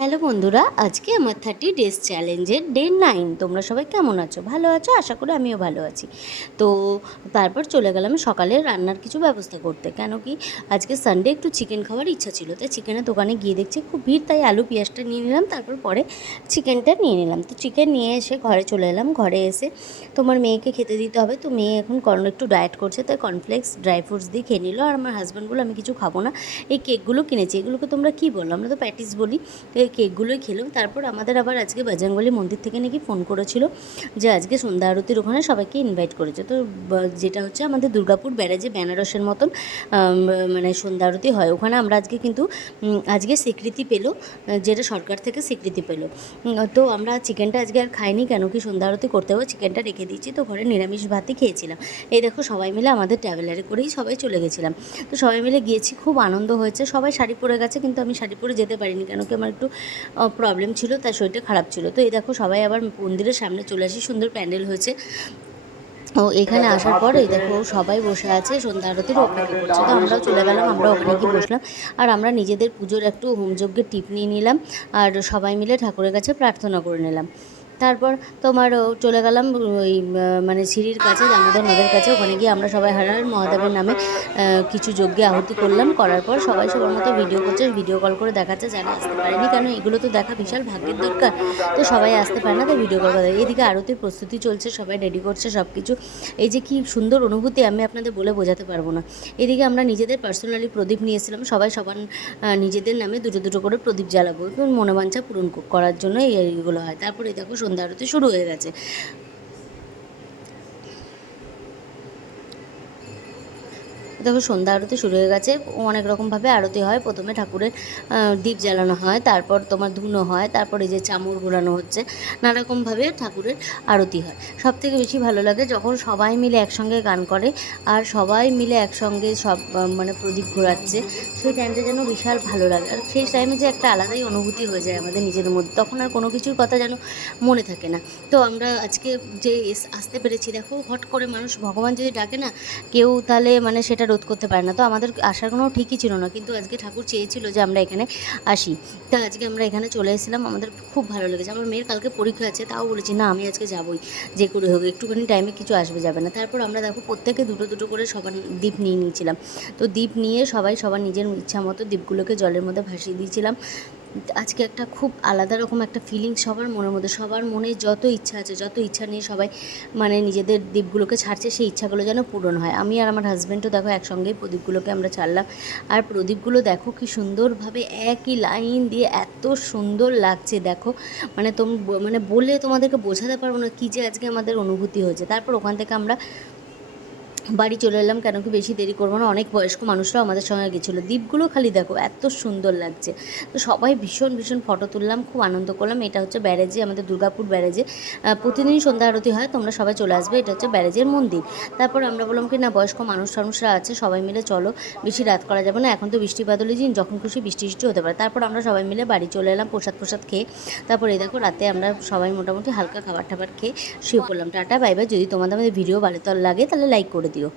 Hello বন্ধুরা, আজকে আমার 30 ডেজ চ্যালেঞ্জের ডে 9। তোমরা সবাই কেমন আছো? ভালো আছো? আশা করি আমিও ভালো আছি। তো তারপর চলে গেলাম সকালে রান্নার কিছু ব্যবস্থা করতে। কেন কি আজকে সানডে একটু চিকেন খাওয়ার ইচ্ছা ছিল, তাই চিকেনের দোকানে গিয়ে দেখছি খুব ভিড়, তাই আলু পেঁয়াজটা নিয়ে নিলাম, তারপর পরে চিকেনটা নিয়ে নিলাম। তো চিকেন নিয়ে এসে ঘরে চলে এলাম। ঘরে এসে তোমার মেয়েকে খেতে দিতে হবে, তো মেয়ে এখন একটু ডায়েট করছে, তাই কর্নফ্লেক্স ড্রাই ফ্রুটস দিয়ে খেয়ে নিল। আর আমার হাজব্যান্ড বলে আমি কিছু খাবো না, এই কেকগুলো কিনেছি, এগুলোকে তোমরা কী বলো? আমরা তো প্যাটিস বলি। তো এই কেকগুলোই খেলাম। তারপর আমাদের আবার আজকে বজরংবলী মন্দির থেকে নাকি ফোন করেছিল যে আজকে সন্ধ্যা আরতির ওখানে সবাইকে ইনভাইট করেছে। তো যেটা হচ্ছে আমাদের দুর্গাপুর ব্যারাজে বেনারসের মতন মানে সন্ধ্যা আরতি হয় ওখানে। আমরা আজকে কিন্তু আজকে স্বীকৃতি পেলো, যেটা সরকার থেকে স্বীকৃতি পেলো। তো আমরা চিকেনটা আজকে আর খাইনি, কেন কি সন্ধ্যা আরতি করতে হবে, চিকেনটা রেখে দিয়েছি। তো ঘরে নিরামিষ ভাতই খেয়েছিলাম। এই দেখো সবাই মিলে আমাদের ট্রাভেলারে করেই সবাই চলে গেছিলাম। তো সবাই মিলে গিয়েছি, খুব আনন্দ হয়েছে। সবাই শাড়ি পরে গেছে, কিন্তু আমি শাড়ি পরে যেতে পারিনি, কেন কি আমার একটু প্রবলেম ছিল, তার শরীরটা খারাপ ছিল। তো এই দেখো সবাই আবার মন্দিরের সামনে চলে আসি, সুন্দর প্যান্ডেল হয়েছে। ও এখানে আসার পর এই দেখো সবাই বসে আছে সন্ধ্যা আরতির অপেক্ষা করছে। তো আমরাও চলে গেলাম, আমরা ওখানে গিয়ে বসলাম। আর আমরা নিজেদের পুজোর একটু হোমযজ্ঞের টিপ নিয়ে নিলাম, আর সবাই মিলে ঠাকুরের কাছে প্রার্থনা করে নিলাম। তারপর তোমার চলে গেলাম ওই মানে সিঁড়ির কাছে, দামোদর নদের কাছে। ওখানে গিয়ে আমরা সবাই হর হর মহাদেবের নামে কিছু যজ্ঞে আহুতি করলাম। করার পর সবাই সবার মতো ভিডিও করছে, ভিডিও কল করে দেখাচ্ছে যারা আসতে পারেনি, কেন এগুলো তো দেখা বিশাল ভাগ্যের দরকার। তো সবাই আসতে পারে না, তাই ভিডিও কল করে। এদিকে আরতির প্রস্তুতি চলছে, সবাই রেডি করছে সব কিছু। এই যে কি সুন্দর অনুভূতি, আমি আপনাদের বলে বোঝাতে পারবো না। এদিকে আমরা নিজেদের পার্সোনালি প্রদীপ নিয়ে এসেছিলাম, সবাই সবার নিজেদের নামে দুটো দুটো করে প্রদীপ জ্বালাবো, মনোবাঞ্ছা পূরণ করার জন্য এইগুলো হয়। তারপরে দেখো সন্ধ্যা আরতি শুরু হয়ে গেছে। দেখো সন্ধ্যা আরতি শুরু হয়ে গেছে। অনেক রকমভাবে আরতি হয়। প্রথমে ঠাকুরের দীপ জ্বালানো হয়, তারপর তোমার ধুনো হয়, তারপর এই যে চামর ঘোরানো হচ্ছে, নানারকমভাবে ঠাকুরের আরতি হয়। সবথেকে বেশি ভালো লাগে যখন সবাই মিলে একসঙ্গে গান করে আর সবাই মিলে একসঙ্গে সব মানে প্রদীপ ঘোরাচ্ছে, সেই টাইমটা যেন বিশাল ভালো লাগে। আর সেই টাইমে যে একটা আলাদাই অনুভূতি হয়ে যায় আমাদের নিজেদের মধ্যে, তখন আর কোনো কিছুর কথা যেন মনে থাকে না। তো আমরা আজকে যে আসতে পেরেছি, দেখো হট করে মানুষ, ভগবান যদি ডাকে না, কেউ তাহলে মানে সেটা রোধ করতে পারে না। তো আমাদের আসার কোনো ঠিকই ছিল না, কিন্তু আজকে ঠাকুর চেয়েছিল যে আমরা এখানে আসি, তা আজকে আমরা এখানে চলে এসেছিলাম। আমাদের খুব ভালো লেগেছে। আমার মেয়ের কালকে পরীক্ষা আছে, তাও বলেছি না আমি আজকে যাবোই, যে করে হোক, একটুখানি টাইমে কিছু আসবে যাবে না। তারপর আমরা দেখো প্রত্যেকে দুটো দুটো করে সবার দ্বীপ নিয়ে নিয়েছিলাম। তো দ্বীপ নিয়ে সবাই সবার নিজের ইচ্ছা মতো দ্বীপগুলোকে জলের মধ্যে ভাসিয়ে দিয়েছিলাম। আজকে একটা খুব আলাদা রকম একটা ফিলিংস সবার মনের মধ্যে, সবার মনে যত ইচ্ছা আছে, যত ইচ্ছা নিয়ে সবাই মানে নিজেদের দ্বীপগুলোকে ছাড়ছে, সেই ইচ্ছাগুলো যেন পূরণ হয়। আমি আর আমার হাজব্যান্ডও দেখো একসঙ্গেই প্রদীপগুলোকে আমরা ছাড়লাম। আর প্রদীপগুলো দেখো কি সুন্দরভাবে একই লাইন দিয়ে এত সুন্দর লাগছে, দেখো মানে মানে বলে তোমাদেরকে বোঝাতে পারবো না কী যে আজকে আমাদের অনুভূতি হয়েছে। তারপর ওখান থেকে আমরা বাড়ি চলে এলাম, কেন কি বেশি দেরি করবো না, অনেক বয়স্ক মানুষরাও আমাদের সঙ্গে গেছিলো। দ্বীপগুলো খালি দেখো এত সুন্দর লাগছে। তো সবাই ভীষণ ভীষণ ফটো তুললাম, খুব আনন্দ করলাম। এটা হচ্ছে ব্যারেজে, আমাদের দুর্গাপুর ব্যারেজে প্রতিদিন সন্ধ্যা আরতি হয়, তোমরা সবাই চলে আসবে। এটা হচ্ছে ব্যারেজের মন্দির। তারপর আমরা বললাম কি না, বয়স্ক মানুষরা আছে, সবাই মিলে চলো, বেশি রাত করা যাবে না, এখন তো বৃষ্টি বাদলের দিন, যখন খুশি বৃষ্টি হতে পারে। তারপর আমরা সবাই মিলে বাড়ি চলে এলাম প্রসাদ খেয়ে। তারপর এই দেখো রাতে আমরা সবাই মোটামুটি হালকা খাবার খেয়ে শুয়ে পড়লাম। Tata bye bye. যদি তোমাদের ভিডিও ভালো লাগে তাহলে লাইক করে দিও।